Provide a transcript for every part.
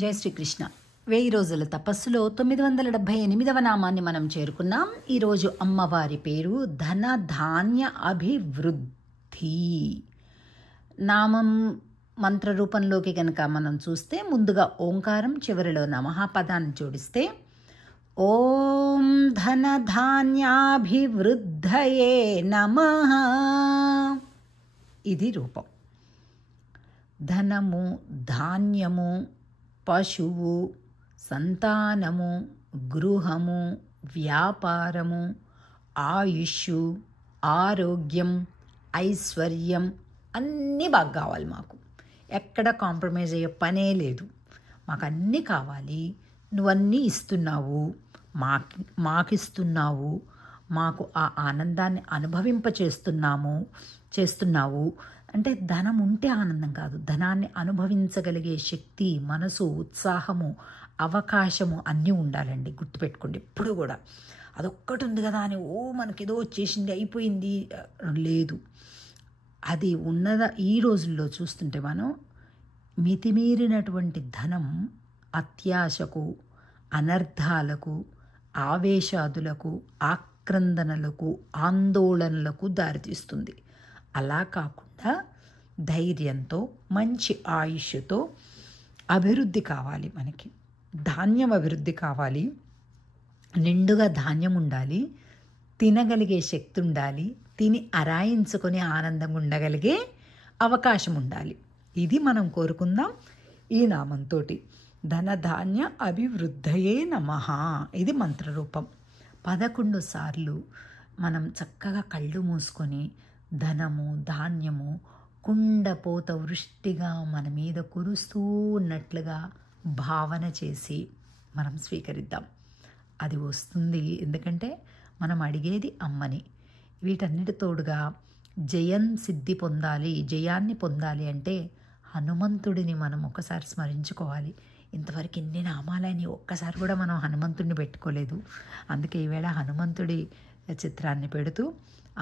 జై శ్రీకృష్ణ. 1000 రోజుల తపస్సులో 978వ నామాన్ని మనం చేరుకున్నాం. ఈరోజు అమ్మవారి పేరు ధనధాన్య అభివృద్ధి. నామం మంత్ర రూపంలోకి కనుక మనం చూస్తే ముందుగా ఓంకారం, చివరిలో నమః పదాన్ని జోడిస్తే ఓం ధనధాన్యాభివృద్ధయే నమః. ఇది రూపం. ధనము, ధాన్యము, పశువు, సంతానము, గృహము, వ్యాపారము, ఆయుష్షు, ఆరోగ్యం, ఐశ్వర్యం అన్నీ బాగా కావాలి. మాకు ఎక్కడ కాంప్రమైజ్ అయ్యే పనే లేదు. మాకు అన్నీ కావాలి. నువ్వన్నీ ఇస్తున్నావు, మాకిస్తున్నావు, మాకు ఆ ఆనందాన్ని చేస్తున్నావు అంటే ధనం ఉంటే ఆనందం కాదు, ధనాన్ని అనుభవించగలిగే శక్తి, మనసు, ఉత్సాహము, అవకాశము అన్నీ ఉండాలండి. గుర్తుపెట్టుకోండి ఎప్పుడు కూడా. అదొక్కటి ఉంది కదా అని మనకేదో వచ్చేసింది అయిపోయింది లేదు. అది ఉన్నదా ఈ రోజుల్లో చూస్తుంటే మనం మితిమీరినటువంటి ధనం అత్యాశకు, అనర్థాలకు, ఆవేశాదులకు, ఆక్రందనలకు, ఆందోళనలకు దారితీస్తుంది. అలా కాకుండా ధైర్యంతో, మంచి ఆయుష్తో అభివృద్ధి కావాలి. మనకి ధాన్యం అభివృద్ధి కావాలి, నిండుగా ధాన్యం ఉండాలి, తినగలిగే శక్తి ఉండాలి, తిని అరాయించుకొని ఆనందంగా ఉండగలిగే అవకాశం ఉండాలి. ఇది మనం కోరుకుందాం ఈ నామంతో. ధనధాన్య అభివృద్ధయే నమః. ఇది మంత్రరూపం. 11 సార్లు మనం చక్కగా కళ్ళు మూసుకొని ధనము, ధాన్యము కుండపోత వృష్టిగా మన మీద కురుస్తూ ఉన్నట్లుగా భావన చేసి మనం స్వీకరిద్దాం. అది వస్తుంది. ఎందుకంటే మనం అడిగేది అమ్మని. వీటన్నిటి తోడుగా జయాన్ని పొందాలి అంటే హనుమంతుడిని మనం ఒకసారి స్మరించుకోవాలి. ఇంతవరకు ఎన్ని నామాలని ఒక్కసారి కూడా మనం హనుమంతుడిని పెట్టుకోలేదు. అందుకే ఈవేళ హనుమంతుడి చిత్రాన్ని పెడుతూ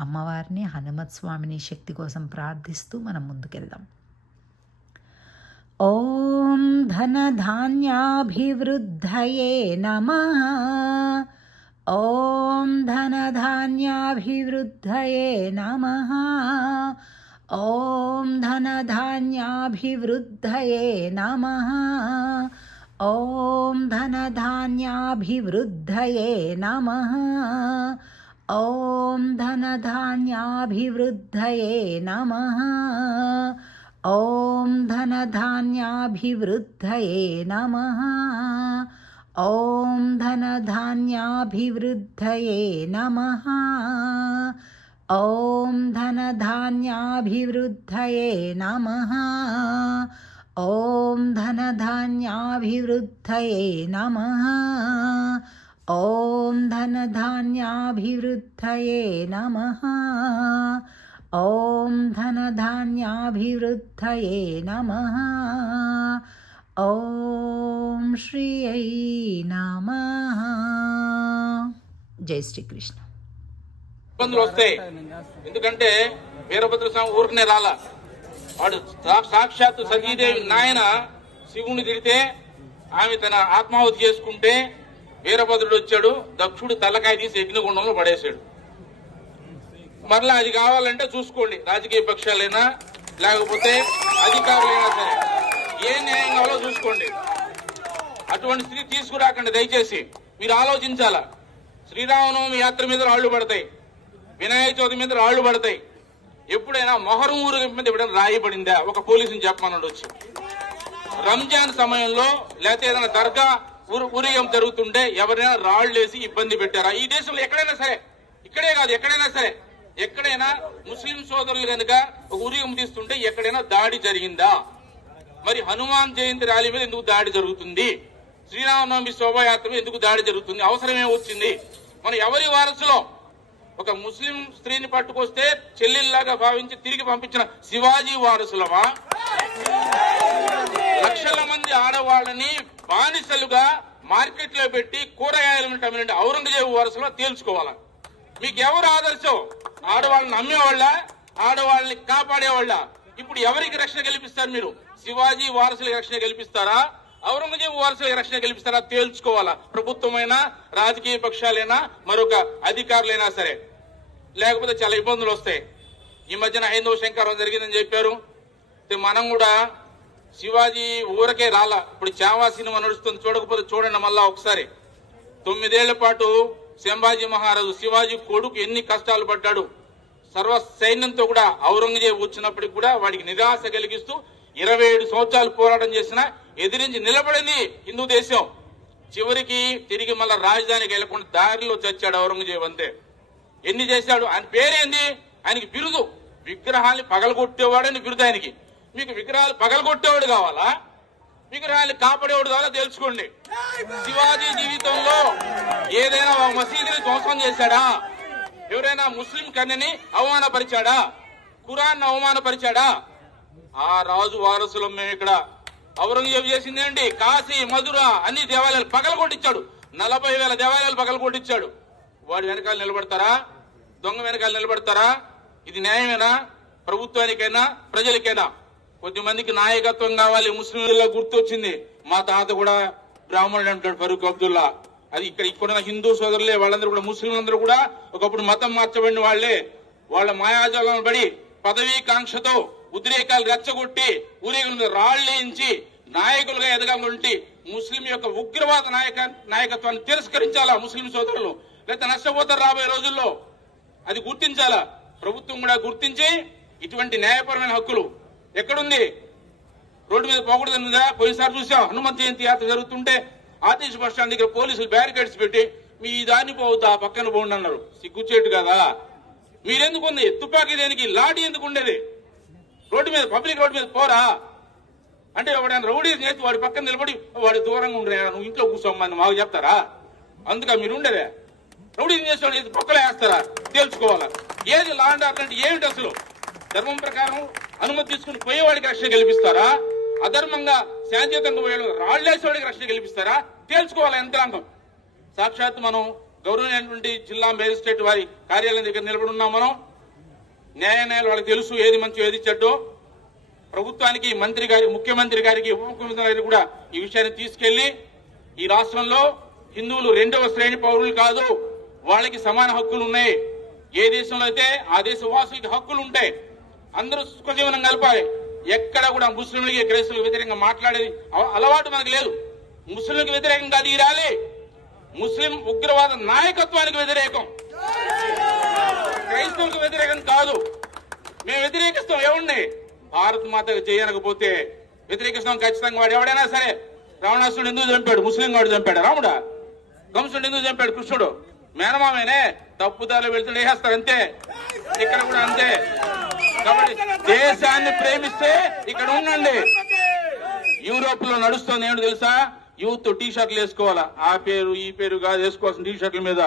అమ్మవారిని, హనుమత్ స్వామిని శక్తి కోసం ప్రార్థిస్తూ మనం ముందుకెళ్దాం. ఓం ధనధాన్యాభివృద్ధయే నమః. ఓం ధనధాన్యాభివృద్ధయే నమః. ఓం ధనధాన్యాభివృద్ధయే నమః. ఓం ధనధాన్యాభివృద్ధయే నమః. ఓం ధనధాన్యాభివృద్ధయే నమః. ఓం ధనధాన్యాభివృద్ధయే నమః. ఓం ధనధాన్యాభివృద్ధయే నమః. ఓం ధనధాన్యాభివృద్ధయే నమః. ఓం ధనధాన్యాభివృద్ధయే నమః. ఓం ధనధాన్యాభివృద్ధయే నమః. ఓం ధనధాన్యాభివృద్ధయే నమః. ఓం శ్రీ నమః. జై శ్రీకృష్ణ. ఇబ్బందులు వస్తాయి. ఎందుకంటే వీరభద్ర స్వామి ఊరికనే రాలా. వాడు సాక్షాత్తు సతీదేవి నాయన శివుని తిడితే ఆమె తన ఆత్మాహుతి చేసుకుంటే వీరభద్రుడు వచ్చాడు, దక్షుడు తలకాయ తీసి యజ్ఞగుండంలో పడేశాడు. మరలా అది కావాలంటే చూసుకోండి, రాజకీయ పక్షాలైనా లేకపోతే అధికారులైనా సరే ఏ న్యాయం కావాలో చూసుకోండి. అటువంటి స్థితి తీసుకురాకండి దయచేసి. మీరు ఆలోచించాలా. శ్రీరామనవమి యాత్ర మీద రాళ్లు పడతాయి, వినాయక చవితి మీద రాళ్లు పడతాయి. ఎప్పుడైనా మొహరం ఊరేగింపు మీద ఎప్పుడైనా రాయి పడిందా? ఒక పోలీసుని చెప్పమన్నాడు వచ్చి. రంజాన్ సమయంలో లేకపోతే ఏదైనా దర్గా ఊరేగింపు జరుగుతుంటే ఎవరైనా రాళ్లు వేసి ఇబ్బంది పెట్టారా? ఈ దేశంలో ఎక్కడైనా సరే, ఇక్కడే కాదు ఎక్కడైనా సరే, ఎక్కడైనా ముస్లిం సోదరులు కనుక ఒక ఊరేగింపు తీస్తుంటే ఎక్కడైనా దాడి జరిగిందా? మరి హనుమాన్ జయంతి ర్యాలీ మీద ఎందుకు దాడి జరుగుతుంది? శ్రీరామనవమి శోభాయాత్ర మీద ఎందుకు దాడి జరుగుతుంది? అవసరమే వచ్చింది? మనం ఎవరి వారసులో? ఒక ముస్లిం స్త్రీని పట్టుకొస్తే చెల్లెల్లాగా భావించి తిరిగి పంపించిన శివాజీ వారసులమా? లక్షల మంది ఆడవాళ్ళని బానిసలుగా మార్కెట్ లో పెట్టి కూరగాయలను అమ్మిన ఔరంగజేబు వారసులో తేల్చుకోవాలా? మీకు ఎవరు ఆదర్శం? ఆడవాళ్ళని అమ్మేవాళ్ళ, ఆడవాళ్ళని కాపాడేవాళ్ళ? ఇప్పుడు ఎవరికి రక్షణ కల్పిస్తారు మీరు? శివాజీ వారసులకు రక్షణ కల్పిస్తారా? ఔరంగజేబు వారసులకు రక్షణ కల్పిస్తారా తేల్చుకోవాలా. ప్రభుత్వమైనా, రాజకీయ పక్షాలైనా, మరొక అధికారులైనా సరే, లేకపోతే చాలా ఇబ్బందులు వస్తాయి. ఈ మధ్యన హైందవ శంకారం జరిగిందని చెప్పారు. మనం కూడా శివాజీ ఊరకే రాలా. ఇప్పుడు చావా సినిమా నడుస్తుంది, చూడకపోతే చూడండి మళ్ళా ఒకసారి. 9 ఏళ్ల పాటు సంభాజీ మహారాజు శివాజీ కొడుకు ఎన్ని కష్టాలు పడ్డాడు. సర్వ సైన్యంతో కూడా ఔరంగజేబు వచ్చినప్పటికి కూడా వాడికి నిరాశ కలిగిస్తూ 27 సంవత్సరాలు పోరాటం చేసినా ఎదిరించి నిలబడింది హిందూ దేశం. చివరికి తిరిగి మళ్ళా రాజధానికి వెళ్లకుండా దారిలో చచ్చాడు ఔరంగజేబు. అంతే. ఎన్ని చేశాడు? ఆయన పేరేంది? ఆయనకి బిరుదు విగ్రహాన్ని పగలగొట్టేవాడని బిరుదు ఆయనకి. మీకు విగ్రహాలు పగలగొట్టేవాడు కావాలా, విగ్రహాన్ని కాపాడేవాడు కావాలా తెలుసుకోండి. శివాజీ జీవితంలో ఏదైనా ఒక మసీదుని ధ్వంసం చేశాడా? ఎవరైనా ముస్లిం కన్యని అవమానపరిచాడా? ఖురాన్ అవమానపరిచాడా? ఆ రాజు వారసులం మేము. ఇక్కడ ఔరంగజేబు చేసిందేంటి? కాశీ, మధుర అన్ని దేవాలయాలు పగలగొట్టించాడు. 40,000 దేవాలయాలు పగలగొట్టించాడు. వాడి వెనకాల నిలబడతారా? దొంగ వెనకాల నిలబడతారా? ఇది న్యాయమేనా? ప్రభుత్వానికైనా ప్రజలకైనా? కొద్దిమందికి నాయకత్వం కావాలి. ముస్లింలలో గుర్తొచ్చింది, మా తాత కూడా బ్రాహ్మణుడు అంటాడు ఫరూక్ అబ్దుల్లా. అది ఇక్కడున్న హిందూ సోదరులే, వాళ్ళందరూ కూడా ముస్లింలందరూ కూడా ఒకప్పుడు మతం మార్చబడిన వాళ్లే. వాళ్ళ మాయాజాలను పడి పదవీ కాంక్షతో ఉద్రేకాలు రెచ్చగొట్టి ఊరేగుల మీద రాళ్లేయించి నాయకులుగా ఎదగాలంటే ముస్లిం యొక్క ఉగ్రవాద నాయకత్వాన్ని తిరస్కరించాలా ముస్లిం సోదరులు, లేకపోతే నష్టపోతారు రాబోయే రోజుల్లో. అది గుర్తించాలా. ప్రభుత్వం కూడా గుర్తించి ఇటువంటి న్యాయపరమైన హక్కులు ఎక్కడుంది? రోడ్డు మీద పోకూడదన్నదా? పోయినసారి చూసాం, హనుమంత్ జయంతి యాత్ర జరుగుతుంటే ఆర్టీసీ బస్ స్టాండ్ దగ్గర పోలీసులు బ్యారికేడ్స్ పెట్టి మీ దాన్ని పోవద్దు, ఆ పక్కన పోండి అన్నారు. సిగ్గుచేటు కదా. మీరెందుకు ఉంది? తుపాకీ దేనికి? లాఠీ ఎందుకు ఉండేది? రోడ్డు మీద, పబ్లిక్ రోడ్డు మీద పోరా అంటే ఎవడైనా రౌడీ చేసి వాడి పక్కన నిలబడి వాడి దూరంగా ఉండరా, నువ్వు ఇంట్లో కూర్చోమని మాకు చెప్తారా? అందుక మీరు ఉండేదే. రౌడీ చేసేవాడు పక్కలో వేస్తారా? తెలుసుకోవాలా. ఏది లా అండ్ ఆర్డర్ అంటే ఏమిటి? అసలు ధర్మం ప్రకారం అనుమతి తీసుకుని పోయేవాడికి రక్షణ కల్పిస్తారా? అధర్మంగా శాంతియుతంగా పోయే రాళ్లేసేవాడికి రక్షణ కల్పిస్తారా? తేల్చుకోవాలి యంత్రాంగం. సాక్షాత్ మనం గౌరవమైనటువంటి జిల్లా మేజిస్ట్రేట్ వారి కార్యాలయం దగ్గర నిలబడి ఉన్నాం. మనం న్యాయాలయాలు వాళ్ళకి తెలుసు ఏది మంచి ఏది చెడ్డో. ప్రభుత్వానికి, మంత్రి గారి, ముఖ్యమంత్రి గారికి, ఉప ముఖ్యమంత్రి గారికి కూడా ఈ విషయాన్ని తీసుకెళ్లి ఈ రాష్ట్రంలో హిందువులు 2వ శ్రేణి పౌరులు కాదు, వాళ్ళకి సమాన హక్కులు ఉన్నాయి. ఏ దేశంలో అయితే ఆ దేశ వాసులకి హక్కులు ఉంటాయి. అందరూ సుఖజీవనం కలపాలి. ఎక్కడ కూడా ముస్లింలకి, క్రైస్తవులకు వ్యతిరేకంగా మాట్లాడేది అలవాటు మనకు లేదు. ముస్లింలకు వ్యతిరేకంగా తీరాలి. ముస్లిం ఉగ్రవాద నాయకత్వానికి వ్యతిరేకం, క్రైస్తవులకు వ్యతిరేకం కాదు. మేము వ్యతిరేకిస్తాం. ఏముంది? భారత్ మాతకు చేయనకపోతే వ్యతిరేకిస్తాం ఖచ్చితంగా. వాడు ఎవడైనా సరే, రావణాసుడు ఎందుకు చంపాడు? ముస్లిం వాడు చంపాడు. రాముడా? కంసుడు ఎందుకు చంపాడు? కృష్ణుడు మేనమామేనే. తప్పుదారులు వెళ్తుండే వేస్తారు అంతే. ఇక్కడ కూడా అంతే. కాబట్టి దేశాన్ని ప్రేమిస్తే ఇక్కడ ఉండండి. యూరోప్ లో నడుస్తుంది ఏమిటి తెలుసా? యూత్ టీ షర్ట్లు వేసుకోవాలా. ఆ పేరు ఈ పేరు కాదు వేసుకోవాల్సిన టీ షర్ట్ల మీద.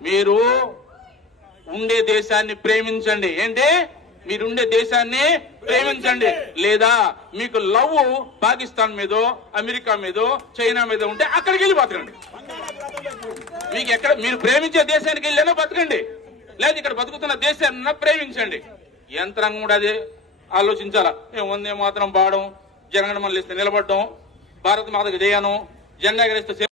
మీరు ఉండే దేశాన్ని ప్రేమించండి. ఏంటి? మీరుండే దేశాన్ని ప్రేమించండి. లేదా మీకు లవ్ పాకిస్తాన్ మీదో, అమెరికా మీదో, చైనా మీద ఉంటే అక్కడికి వెళ్ళి బతకండి. మీకు ఎక్కడ మీరు ప్రేమించే దేశానికి వెళ్ళినా బతకండి, లేదా ఇక్కడ బతుకుతున్న దేశాన్ని ప్రేమించండి. యంత్రాంగం కూడా అదే ఆలోచించాలా. వందే మాత్రం పాడడం, జనగణమన ఇస్తే నిలబడడం, భారత మాతకు జయను, జెండా ఎగరేస్తే